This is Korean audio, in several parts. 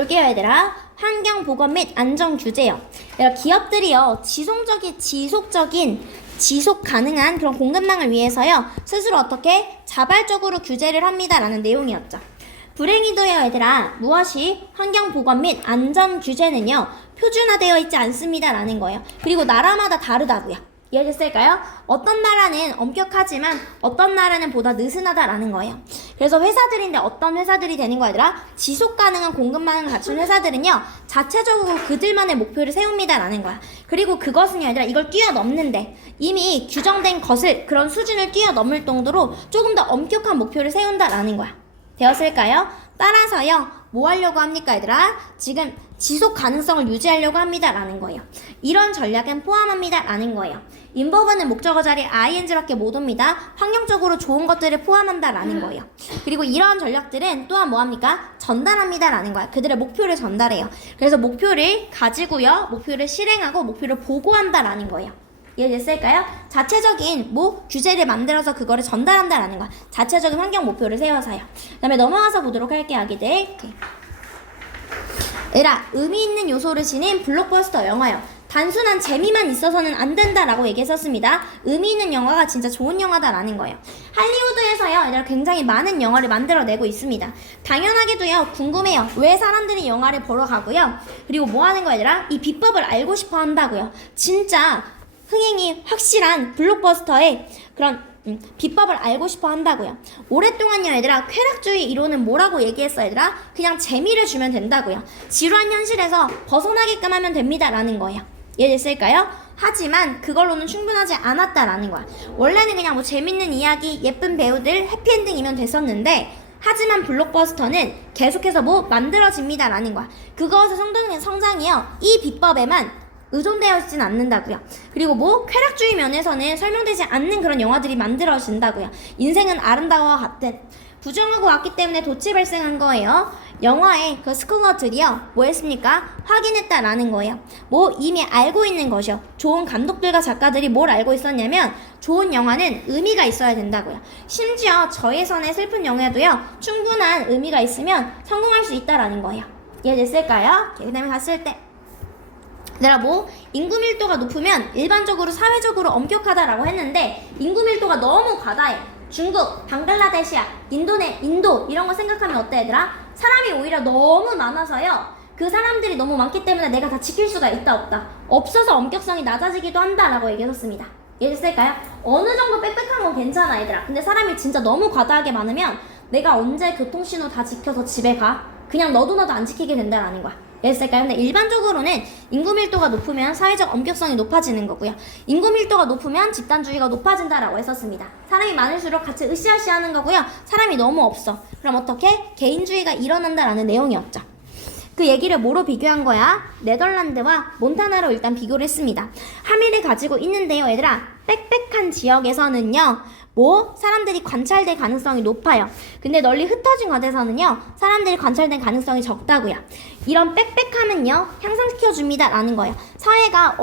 볼게요 얘들아. 환경보건 및 안전규제요. 기업들이요 지속 가능한 그런 공급망을 위해서요 스스로 어떻게 자발적으로 규제를 합니다라는 내용이었죠. 불행히도요 얘들아, 무엇이 환경보건 및 안전규제는요 표준화되어 있지 않습니다라는 거예요. 그리고 나라마다 다르다고요. 이해됐을까요? 어떤 나라는 엄격하지만 어떤 나라는 보다 느슨하다라는 거예요. 그래서 회사들인데 어떤 회사들이 되는 거야 얘들아? 지속 가능한 공급망을 갖춘 회사들은요 자체적으로 그들만의 목표를 세웁니다라는 거야. 그리고 그것은요 얘들아, 이걸 뛰어넘는데 이미 규정된 것을, 그런 수준을 뛰어넘을 정도로 조금 더 엄격한 목표를 세운다라는 거야. 되었을까요? 따라서요 뭐 하려고 합니까 얘들아? 지금 지속 가능성을 유지하려고 합니다라는 거예요. 이런 전략은 포함합니다 라는 거예요. 인버브는 목적어 자리에 ing밖에 못 옵니다. 환경적으로 좋은 것들을 포함한다 라는 거예요. 그리고 이러한 전략들은 또한 뭐합니까? 전달합니다 라는 거야. 그들의 목표를 전달해요. 그래서 목표를 가지고요 목표를 실행하고 목표를 보고한다 라는 거예요. 이해됐을까요? 자체적인 규제를 만들어서 그거를 전달한다라는 거야. 자체적인 환경 목표를 세워서요. 그 다음에 넘어가서 보도록 할게요 아기들. 얘들아, 의미 있는 요소를 지닌 블록버스터 영화요. 단순한 재미만 있어서는 안 된다라고 얘기했었습니다. 의미 있는 영화가 진짜 좋은 영화다라는 거예요. 할리우드에서요 얘들아 굉장히 많은 영화를 만들어내고 있습니다. 당연하게도요 궁금해요. 왜 사람들이 영화를 보러 가고요. 그리고 뭐 하는 거야 얘들아? 이 비법을 알고 싶어 한다고요. 진짜 흥행이 확실한 블록버스터의 그런 비법을 알고 싶어 한다고요. 오랫동안요 얘들아 쾌락주의 이론은 뭐라고 얘기했어 얘들아? 그냥 재미를 주면 된다고요. 지루한 현실에서 벗어나게끔 하면 됩니다 라는 거예요. 이해됐을까요? 하지만 그걸로는 충분하지 않았다라는 거야. 원래는 그냥 재밌는 이야기, 예쁜 배우들, 해피엔딩이면 됐었는데, 하지만 블록버스터는 계속해서 만들어집니다 라는 거야. 그것의 성장이요 이 비법에만 의존되어 있진 않는다고요. 그리고 쾌락주의 면에서는 설명되지 않는 그런 영화들이 만들어진다고요. 인생은 아름다워와 같은 부정하고 왔기 때문에 돛이 발생한 거예요. 영화의 그 스코어들이요 뭐 했습니까? 확인했다라는 거예요. 이미 알고 있는 것이요. 좋은 감독들과 작가들이 뭘 알고 있었냐면 좋은 영화는 의미가 있어야 된다고요. 심지어 저예산의 슬픈 영화도요 충분한 의미가 있으면 성공할 수 있다라는 거예요. 이해됐을까요? 그 다음에 갔을 때 얘들아 인구 밀도가 높으면 일반적으로 사회적으로 엄격하다라고 했는데, 인구 밀도가 너무 과다해. 중국, 방글라데시아, 인도 이런 거 생각하면 어때 얘들아? 사람이 오히려 너무 많아서요 그 사람들이 너무 많기 때문에 내가 다 지킬 수가 있다 없다? 없어서 엄격성이 낮아지기도 한다라고 얘기했었습니다. 이해됐을까요? 어느 정도 빽빽한 건 괜찮아 얘들아. 근데 사람이 진짜 너무 과다하게 많으면 내가 언제 교통신호 다 지켜서 집에 가? 그냥 너도 안 지키게 된다라는 거야. 이해됐을까요? 근데 일반적으로는 인구 밀도가 높으면 사회적 엄격성이 높아지는 거고요. 인구 밀도가 높으면 집단주의가 높아진다라고 했었습니다. 사람이 많을수록 같이 으쌰으쌰 하는 거고요. 사람이 너무 없어. 그럼 어떻게? 개인주의가 일어난다라는 내용이었죠. 그 얘기를 뭐로 비교한 거야? 네덜란드와 몬타나로 일단 비교를 했습니다. 함의를 가지고 있는데요 얘들아, 빽빽한 지역에서는요 사람들이 관찰될 가능성이 높아요. 근데 널리 흩어진 곳에서는요 사람들이 관찰될 가능성이 적다고요. 이런 빽빽함은요 향상시켜줍니다 라는 거예요. 사회가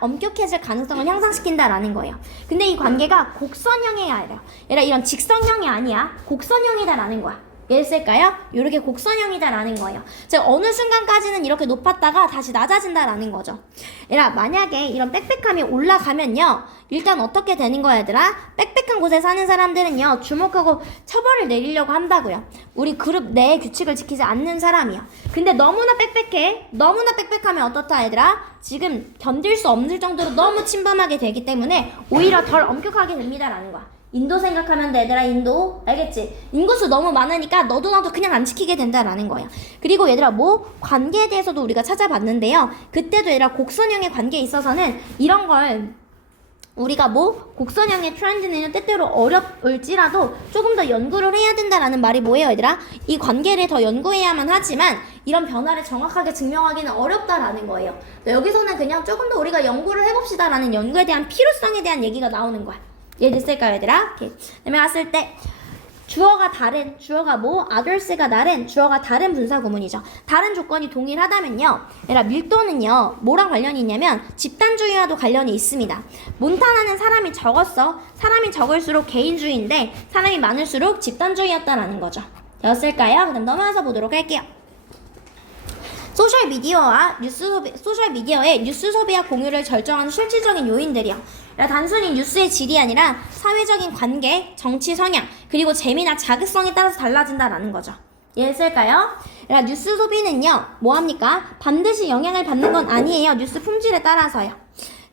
엄격해질 가능성을 향상시킨다라는 거예요. 근데 이 관계가 곡선형이 아니라 이런 직선형이 아니야. 곡선형이다라는 거야. 이해했을까요? 이렇게 곡선형이다라는 거예요. 즉 어느 순간까지는 이렇게 높았다가 다시 낮아진다라는 거죠. 얘들아, 만약에 이런 빽빽함이 올라가면요 일단 어떻게 되는 거야 얘들아? 빽빽한 곳에 사는 사람들은요 주목하고 처벌을 내리려고 한다고요. 우리 그룹 내의 규칙을 지키지 않는 사람이요. 근데 너무나 빽빽하면 어떻다 얘들아? 지금 견딜 수 없을 정도로 너무 침범하게 되기 때문에 오히려 덜 엄격하게 됩니다라는 거야. 인도 생각하면 돼 얘들아. 인도 알겠지? 인구수 너무 많으니까 너도 나도 그냥 안 지키게 된다라는 거야. 그리고 얘들아 관계에 대해서도 우리가 찾아봤는데요 그때도 얘들아 곡선형의 관계에 있어서는 이런 걸 우리가 곡선형의 트렌드는 때때로 어렵을지라도 조금 더 연구를 해야 된다라는 말이 뭐예요 얘들아? 이 관계를 더 연구해야만 하지만 이런 변화를 정확하게 증명하기는 어렵다라는 거예요. 여기서는 그냥 조금 더 우리가 연구를 해봅시다라는 연구에 대한 필요성에 대한 얘기가 나오는 거야. 이해됐을까요 얘들아? 그다음에 갔을 때 주어가 others가 다른 주어가 다른 분사 구문이죠. 다른 조건이 동일하다면요 얘들아 밀도는요 뭐랑 관련이 있냐면 집단주의와도 관련이 있습니다. 몬타나는 사람이 적었어. 사람이 적을수록 개인주의인데 사람이 많을수록 집단주의였다라는 거죠. 되었을까요? 그럼 넘어가서 보도록 할게요. 소셜미디어의 뉴스 소비와 공유를 결정하는 실질적인 요인들이요. 단순히 뉴스의 질이 아니라 사회적인 관계, 정치 성향, 그리고 재미나 자극성에 따라서 달라진다라는 거죠. 이해했을까요? 뉴스 소비는요, 뭐합니까? 반드시 영향을 받는 건 아니에요. 뉴스 품질에 따라서요.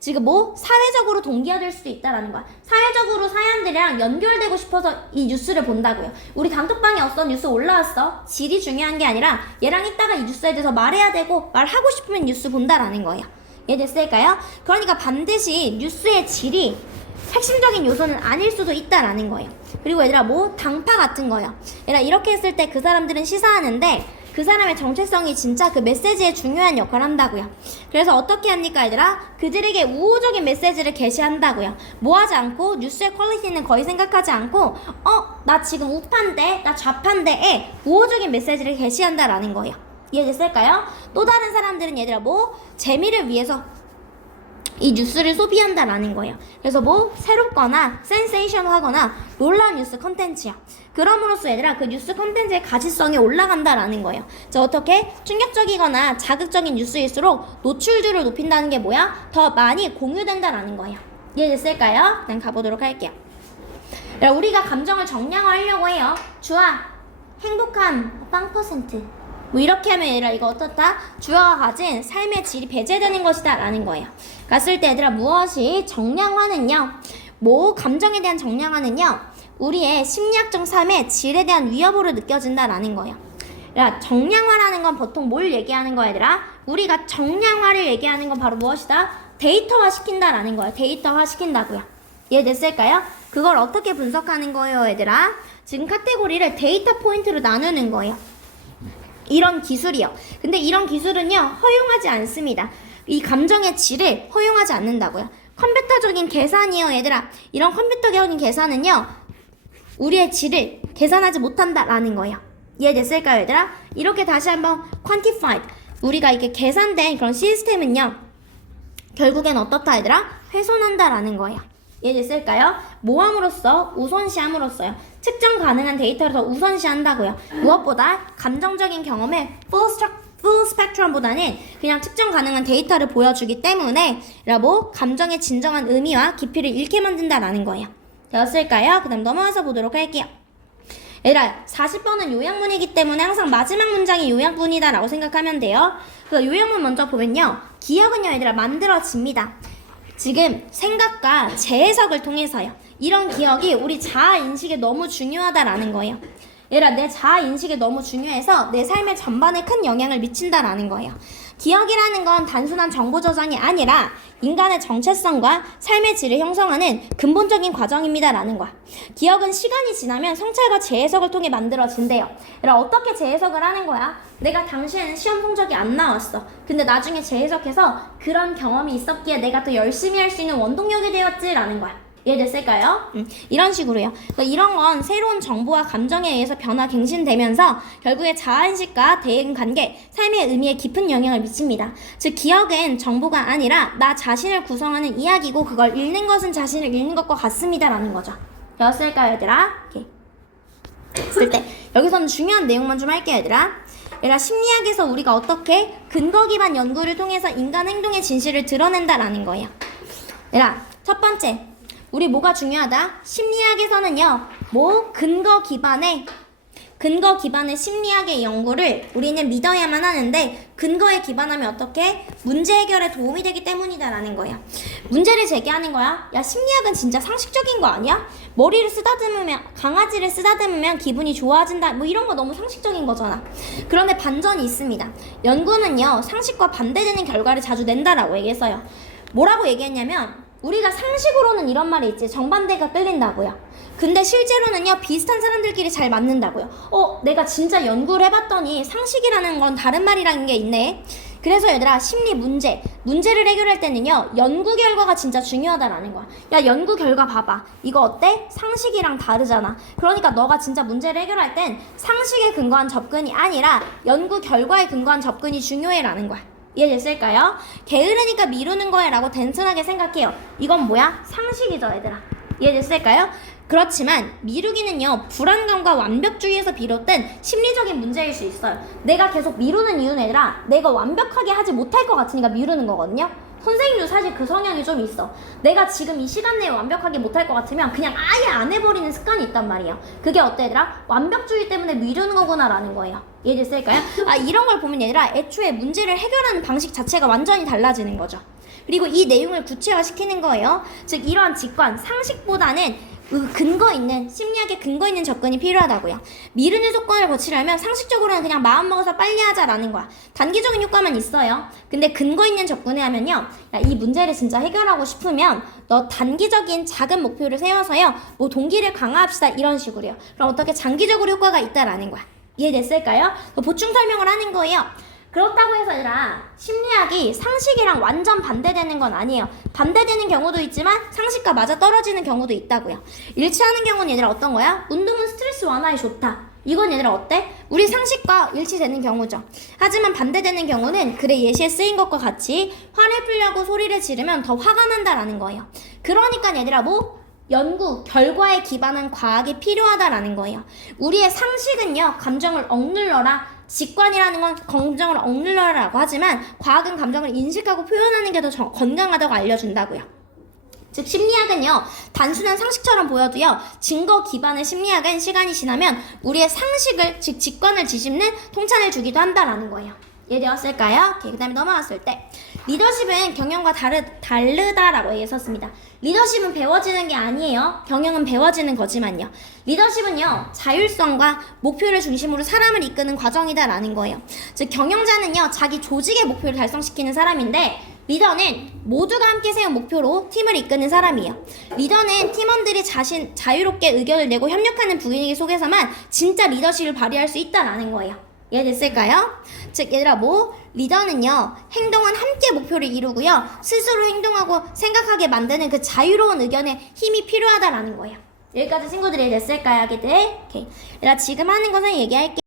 지금 사회적으로 동기화될 수도 있다라는 거야. 사회적으로 사람들이랑 연결되고 싶어서 이 뉴스를 본다고요. 우리 단톡방에 어떤 뉴스 올라왔어? 질이 중요한 게 아니라 얘랑 이따가 이 뉴스에 대해서 말해야 되고 말하고 싶으면 뉴스 본다라는 거예요. 이해됐을까요? 그러니까 반드시 뉴스의 질이 핵심적인 요소는 아닐 수도 있다라는 거예요. 그리고 얘들아 당파 같은 거예요. 얘들아 이렇게 했을 때 그 사람들은 시사하는데 그 사람의 정체성이 진짜 그 메시지에 중요한 역할을 한다고요. 그래서 어떻게 합니까 얘들아? 그들에게 우호적인 메시지를 게시한다고요. 뭐하지 않고 뉴스의 퀄리티는 거의 생각하지 않고 나 지금 우파인데 나 좌파인데에 우호적인 메시지를 게시한다라는 거예요. 이해됐을까요? 또 다른 사람들은 얘들아 재미를 위해서 이 뉴스를 소비한다라는 거예요. 그래서 새롭거나 센세이션하거나 놀라운 뉴스 컨텐츠야. 그럼으로써 얘들아 그 뉴스 컨텐츠의 가치성이 올라간다라는 거예요. 자, 어떻게? 충격적이거나 자극적인 뉴스일수록 노출률을 높인다는 게 뭐야? 더 많이 공유된다라는 거예요. 이해됐을까요? 그냥 가보도록 할게요. 우리가 감정을 정량화하려고 해요. 주아, 행복한 0%. 이렇게 하면 얘들아 이거 어떻다? 주어가 가진 삶의 질이 배제되는 것이다 라는 거예요. 갔을 때 얘들아 무엇이 정량화는요? 감정에 대한 정량화는요, 우리의 심리학적 삶의 질에 대한 위협으로 느껴진다라는 거예요. 정량화라는 건 보통 뭘 얘기하는 거야 얘들아? 우리가 정량화를 얘기하는 건 바로 무엇이다? 데이터화 시킨다라는 거예요. 데이터화 시킨다고요. 이해됐을까요? 그걸 어떻게 분석하는 거예요 얘들아? 지금 카테고리를 데이터 포인트로 나누는 거예요. 이런 기술이요. 근데 이런 기술은요 허용하지 않습니다. 이 감정의 질을 허용하지 않는다고요. 컴퓨터적인 계산이요 얘들아. 이런 컴퓨터적인 계산은요 우리의 질을 계산하지 못한다라는 거예요. 이해됐을까요 얘들아? 이렇게 다시 한번 quantified, 우리가 이렇게 계산된 그런 시스템은요 결국엔 어떻다 얘들아? 훼손한다라는 거예요. 이해됐을까요? 모함으로써 우선시함으로써요. 측정 가능한 데이터를 더 우선시한다고요. 무엇보다 감정적인 경험에 full spectrum보다는 그냥 측정 가능한 데이터를 보여주기 때문에 감정의 진정한 의미와 깊이를 잃게 만든다라는 거예요. 되었을까요? 그 다음 넘어가서 보도록 할게요. 얘들아 40번은 요약문이기 때문에 항상 마지막 문장이 요약문이다 라고 생각하면 돼요. 그 요약문 먼저 보면요, 기억은요 얘들아 만들어집니다. 지금 생각과 재해석을 통해서요. 이런 기억이 우리 자아인식에 너무 중요하다라는 거예요. 얘들아 내 자아인식에 너무 중요해서 내 삶의 전반에 큰 영향을 미친다라는 거예요. 기억이라는 건 단순한 정보 저장이 아니라 인간의 정체성과 삶의 질을 형성하는 근본적인 과정입니다라는 거야. 기억은 시간이 지나면 성찰과 재해석을 통해 만들어진대요. 얘들아 어떻게 재해석을 하는 거야? 내가 당시에는 시험 성적이 안 나왔어. 근데 나중에 재해석해서 그런 경험이 있었기에 내가 더 열심히 할 수 있는 원동력이 되었지라는 거야. 이해됐을까요? 이런 식으로요. 이런 건 새로운 정보와 감정에 의해서 변화갱신되면서 결국에 자아인식과 대인관계, 삶의 의미에 깊은 영향을 미칩니다. 즉 기억은 정보가 아니라 나 자신을 구성하는 이야기고 그걸 읽는 것은 자신을 읽는 것과 같습니다라는 거죠. 되었을까요 얘들아? 오케이. 됐을 때 여기서는 중요한 내용만 좀 할게요 얘들아. 심리학에서 우리가 어떻게 근거 기반 연구를 통해서 인간 행동의 진실을 드러낸다라는 거예요. 얘들아 첫 번째, 우리 뭐가 중요하다? 심리학에서는요, 근거 기반의 심리학의 연구를 우리는 믿어야만 하는데, 근거에 기반하면 어떻게? 문제 해결에 도움이 되기 때문이다라는 거야. 문제를 제기하는 거야. 야, 심리학은 진짜 상식적인 거 아니야? 강아지를 쓰다듬으면 기분이 좋아진다. 이런 거 너무 상식적인 거잖아. 그런데 반전이 있습니다. 연구는요, 상식과 반대되는 결과를 자주 낸다라고 얘기했어요. 뭐라고 얘기했냐면, 우리가 상식으로는 이런 말이 있지. 정반대가 끌린다고요. 근데 실제로는요 비슷한 사람들끼리 잘 맞는다고요. 내가 진짜 연구를 해봤더니 상식이라는 건 다른 말이라는 게 있네. 그래서 얘들아 심리 문제를 해결할 때는요 연구 결과가 진짜 중요하다라는 거야. 야 연구 결과 봐봐. 이거 어때? 상식이랑 다르잖아. 그러니까 너가 진짜 문제를 해결할 땐 상식에 근거한 접근이 아니라 연구 결과에 근거한 접근이 중요해라는 거야. 이해됐을까요? 게으르니까 미루는 거야 라고 단순하게 생각해요. 이건 뭐야? 상식이죠 얘들아. 이해됐을까요? 그렇지만 미루기는요, 불안감과 완벽주의에서 비롯된 심리적인 문제일 수 있어요. 내가 계속 미루는 이유는 얘들아, 내가 완벽하게 하지 못할 것 같으니까 미루는 거거든요. 선생님도 사실 그 성향이 좀 있어. 내가 지금 이 시간 내에 완벽하게 못할 것 같으면 그냥 아예 안 해버리는 습관이 있단 말이에요. 그게 어때 얘들아? 완벽주의 때문에 미루는 거구나 라는 거예요. 이해됐을까요? 이런 걸 보면 얘들아, 애초에 문제를 해결하는 방식 자체가 완전히 달라지는 거죠. 그리고 이 내용을 구체화시키는 거예요. 즉 이러한 직관, 상식보다는 근거 있는, 심리학에 근거 있는 접근이 필요하다고요. 미루는 조건을 거치려면 상식적으로는 그냥 마음 먹어서 빨리 하자라는 거야. 단기적인 효과만 있어요. 근데 근거 있는 접근을 하면요, 야, 이 문제를 진짜 해결하고 싶으면 너 단기적인 작은 목표를 세워서요, 뭐 동기를 강화합시다 이런 식으로요. 그럼 어떻게 장기적으로 효과가 있다라는 거야. 이해됐을까요? 보충 설명을 하는 거예요. 그렇다고 해서 얘들아, 심리학이 상식이랑 완전 반대되는 건 아니에요. 반대되는 경우도 있지만 상식과 맞아 떨어지는 경우도 있다고요. 일치하는 경우는 얘들아 어떤 거야? 운동은 스트레스 완화에 좋다. 이건 얘들아 어때? 우리 상식과 일치되는 경우죠. 하지만 반대되는 경우는 글의 예시에 쓰인 것과 같이 화를 풀려고 소리를 지르면 더 화가 난다라는 거예요. 그러니까 얘들아 연구, 결과에 기반한 과학이 필요하다라는 거예요. 우리의 상식은요, 감정을 억눌러라. 직관이라는 건 감정을 억눌러라고 하지만 과학은 감정을 인식하고 표현하는 게 더 건강하다고 알려준다고요. 즉 심리학은요, 단순한 상식처럼 보여도요, 증거 기반의 심리학은 시간이 지나면 우리의 상식을, 즉 직관을 뒤집는 통찰을 주기도 한다라는 거예요. 이해되었을까요? 그 다음에 넘어갔을 때 리더십은 경영과 다르다라고 얘기했었습니다. 리더십은 배워지는 게 아니에요. 경영은 배워지는 거지만요. 리더십은요, 자율성과 목표를 중심으로 사람을 이끄는 과정이다라는 거예요. 즉 경영자는요, 자기 조직의 목표를 달성시키는 사람인데 리더는 모두가 함께 세운 목표로 팀을 이끄는 사람이에요. 리더는 팀원들이 자유롭게 의견을 내고 협력하는 분위기 속에서만 진짜 리더십을 발휘할 수 있다라는 거예요. 이해됐을까요? 즉 얘들아 리더는요, 행동은 함께 목표를 이루고요, 스스로 행동하고 생각하게 만드는 그 자유로운 의견에 힘이 필요하다라는 거예요. 여기까지 친구들이 됐을까요, 아기들? 오케이. 얘들아 지금 하는 것은 얘기할게.